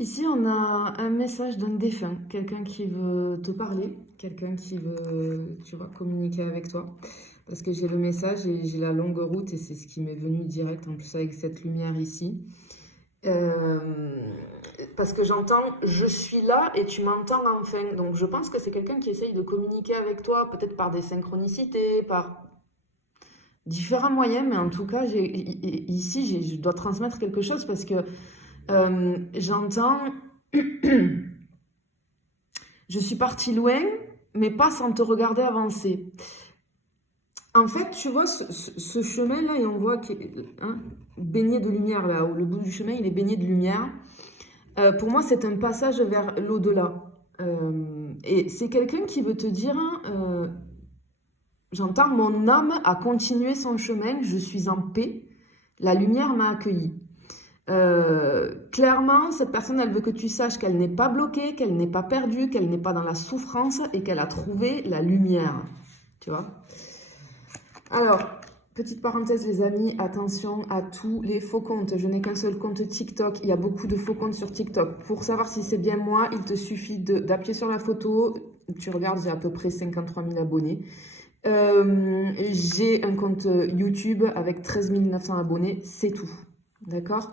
Ici, on a un message d'un défunt, quelqu'un qui veut te parler, quelqu'un qui veut, tu vois, communiquer avec toi. Parce que j'ai le message et j'ai la longue route et c'est ce qui m'est venu direct, en plus avec cette lumière ici. Euh, Parce que j'entends je suis là et tu m'entends enfin. Donc je pense que c'est quelqu'un qui essaye de communiquer avec toi, peut-être par des synchronicités, par différents moyens, mais en tout cas, ici, je dois transmettre quelque chose parce que j'entends je suis partie loin, mais pas sans te regarder avancer. En fait, tu vois, ce chemin-là, et on voit qu'il est hein, baigné de lumière, là, où le bout du chemin, il est baigné de lumière. Pour moi, c'est un passage vers l'au-delà. Et c'est quelqu'un qui veut te dire, j'entends mon âme a continué son chemin, je suis en paix, la lumière m'a accueilli. Clairement, cette personne, elle veut que tu saches qu'elle n'est pas bloquée, qu'elle n'est pas perdue, qu'elle n'est pas dans la souffrance et qu'elle a trouvé la lumière. Tu vois? Alors, petite parenthèse les amis, attention à tous les faux comptes. Je n'ai qu'un seul compte TikTok, il y a beaucoup de faux comptes sur TikTok. Pour savoir si c'est bien moi, il te suffit d'appuyer sur la photo. Tu regardes, j'ai à peu près 53 000 abonnés. J'ai un compte YouTube avec 13 900 abonnés, c'est tout. D'accord?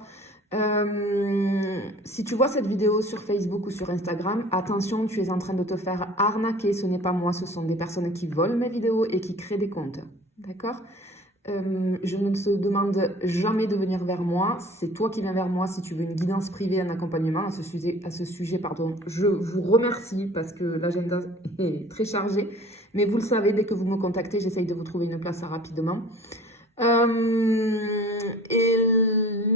Si tu vois cette vidéo sur Facebook ou sur Instagram, attention, tu es en train de te faire arnaquer. Ce n'est pas moi, ce sont des personnes qui volent mes vidéos et qui créent des comptes. D'accord? Je ne te demande jamais de venir vers moi. C'est toi qui viens vers moi si tu veux une guidance privée, un accompagnement à ce sujet, pardon. Je vous remercie parce que l'agenda est très chargé. Mais vous le savez, dès que vous me contactez, j'essaye de vous trouver une place rapidement. Et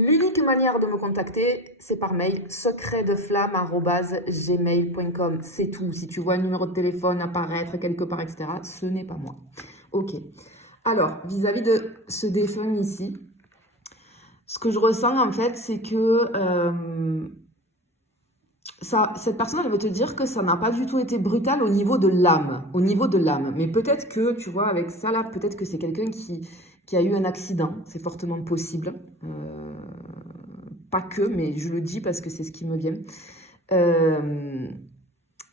l'unique manière de me contacter, c'est par mail, secretdeflamme@gmail.com. C'est tout. Si tu vois un numéro de téléphone apparaître quelque part, etc., ce n'est pas moi. Ok. Alors, vis-à-vis de ce défunt ici, ce que je ressens en fait, c'est que cette personne, elle veut te dire que ça n'a pas du tout été brutal au niveau de l'âme. Au niveau de l'âme. Mais peut-être que, tu vois, avec ça là, peut-être que c'est quelqu'un qui a eu un accident. C'est fortement possible. Pas que, mais je le dis parce que c'est ce qui me vient.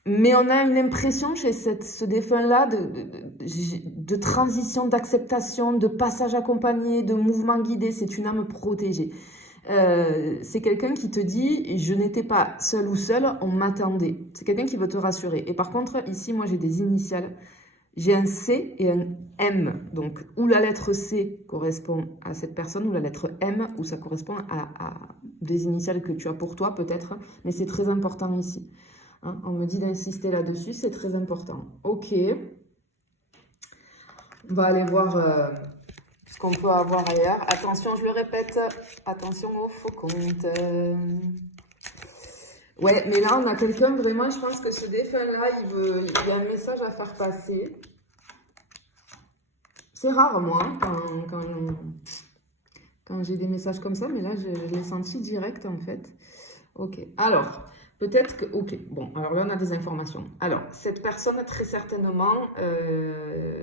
Mais on a une impression chez ce défunt-là de transition, d'acceptation, de passage accompagné, de mouvement guidé. C'est une âme protégée. C'est quelqu'un qui te dit je n'étais pas seule ou seule, on m'attendait. C'est quelqu'un qui veut te rassurer. Et par contre, ici, moi, j'ai des initiales. J'ai un C et un M. Donc, ou la lettre C correspond à cette personne, ou la lettre M, ou ça correspond à des initiales que tu as pour toi, peut-être. Mais c'est très important ici. Hein, on me dit d'insister là-dessus, c'est très important. Ok. On va aller voir ce qu'on peut avoir ailleurs. Attention, je le répète, attention aux faux comptes. Ouais, mais là, on a quelqu'un, vraiment, je pense que ce défunt-là, il y a un message à faire passer. C'est rare, moi, quand j'ai des messages comme ça, mais là, je l'ai senti direct, en fait. Ok, alors, peut-être que... Ok, bon, alors là, on a des informations. Alors, cette personne, très certainement,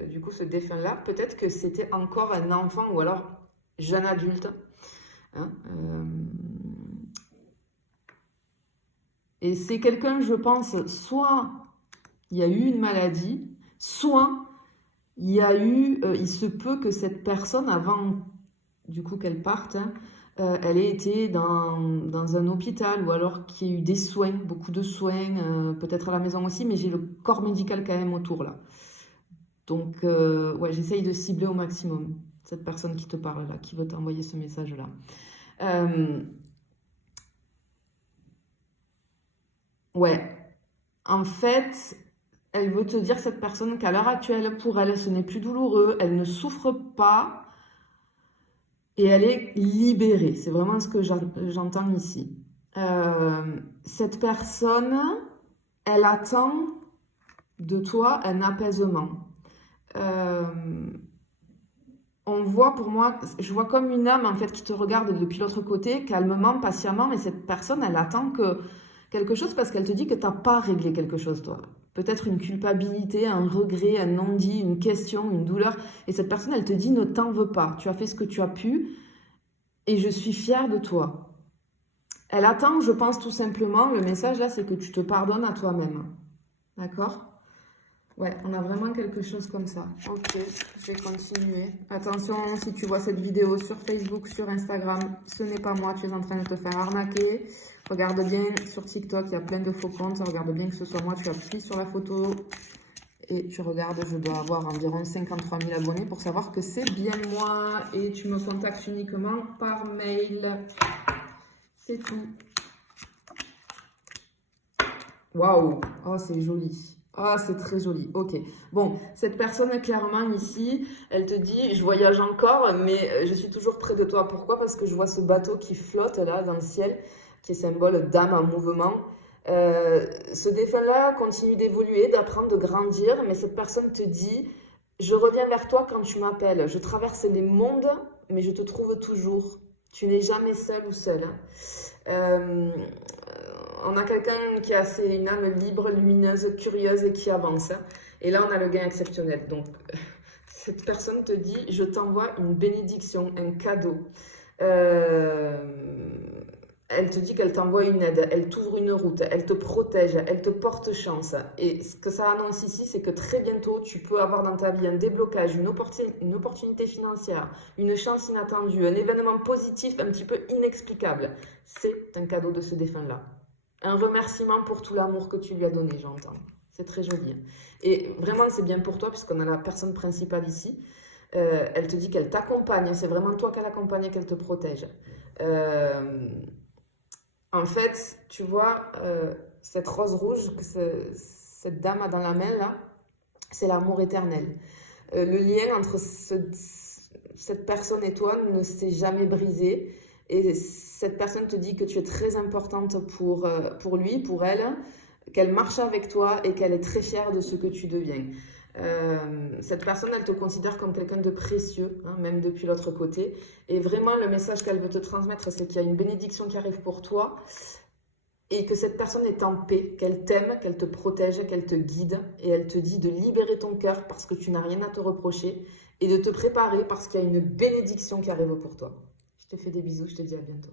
du coup, ce défunt-là, peut-être que c'était encore un enfant ou alors jeune adulte. Hein, et c'est quelqu'un, je pense, soit il y a eu une maladie, soit il y a eu... il se peut que cette personne, avant, du coup, qu'elle parte... hein, elle ait été dans un hôpital ou alors qu'il y ait eu des soins, beaucoup de soins, peut-être à la maison aussi, mais j'ai le corps médical quand même autour là. Donc, ouais, j'essaye de cibler au maximum cette personne qui te parle là, qui veut t'envoyer ce message là. Ouais, en fait, elle veut te dire, cette personne, qu'à l'heure actuelle, pour elle, ce n'est plus douloureux, elle ne souffre pas. Et elle est libérée. C'est vraiment ce que j'entends ici. Cette personne, elle attend de toi un apaisement. On voit pour moi, je vois comme une âme en fait qui te regarde depuis l'autre côté, calmement, patiemment, mais cette personne, elle attend quelque chose parce qu'elle te dit que tu n'as pas réglé quelque chose, toi. Peut-être une culpabilité, un regret, un non-dit, une question, une douleur. Et cette personne, elle te dit ne t'en veux pas. Tu as fait ce que tu as pu et je suis fière de toi. Elle attend, je pense tout simplement, le message là, c'est que tu te pardonnes à toi-même. D'accord? Ouais, on a vraiment quelque chose comme ça. Ok, je vais continuer. Attention, si tu vois cette vidéo sur Facebook, sur Instagram, ce n'est pas moi, tu es en train de te faire arnaquer. Regarde bien sur TikTok, il y a plein de faux comptes. Regarde bien que ce soit moi, tu appuies sur la photo et tu regardes, je dois avoir environ 53 000 abonnés pour savoir que c'est bien moi. Et tu me contactes uniquement par mail. C'est tout. Waouh! Oh, c'est joli. Ah, c'est très joli. Ok. Bon, cette personne, clairement, ici, elle te dit, je voyage encore, mais je suis toujours près de toi. Pourquoi? Parce que je vois ce bateau qui flotte là dans le ciel, qui est symbole d'âme en mouvement. Ce défunt-là continue d'évoluer, d'apprendre, de grandir, mais cette personne te dit, je reviens vers toi quand tu m'appelles. Je traverse les mondes, mais je te trouve toujours. Tu n'es jamais seul ou seule. On a quelqu'un qui a une âme libre, lumineuse, curieuse et qui avance. Et là, on a le gain exceptionnel. Donc, cette personne te dit, je t'envoie une bénédiction, un cadeau. Elle te dit qu'elle t'envoie une aide, elle t'ouvre une route, elle te protège, elle te porte chance. Et ce que ça annonce ici, c'est que très bientôt, tu peux avoir dans ta vie un déblocage, une opportunité financière, une chance inattendue, un événement positif un petit peu inexplicable. C'est un cadeau de ce défunt-là. Un remerciement pour tout l'amour que tu lui as donné, j'entends. C'est très joli. Et vraiment, c'est bien pour toi, puisqu'on a la personne principale ici. Elle te dit qu'elle t'accompagne. C'est vraiment toi qu'elle accompagne et qu'elle te protège. En fait, tu vois, cette rose rouge que cette dame a dans la main, là, c'est l'amour éternel. Le lien entre cette personne et toi ne s'est jamais brisé. Et cette personne te dit que tu es très importante pour lui, pour elle, qu'elle marche avec toi et qu'elle est très fière de ce que tu deviens. Cette personne, elle te considère comme quelqu'un de précieux, hein, même depuis l'autre côté. Et vraiment, le message qu'elle veut te transmettre, c'est qu'il y a une bénédiction qui arrive pour toi et que cette personne est en paix, qu'elle t'aime, qu'elle te protège, qu'elle te guide. Et elle te dit de libérer ton cœur parce que tu n'as rien à te reprocher et de te préparer parce qu'il y a une bénédiction qui arrive pour toi. Je te fais des bisous, je te dis à bientôt.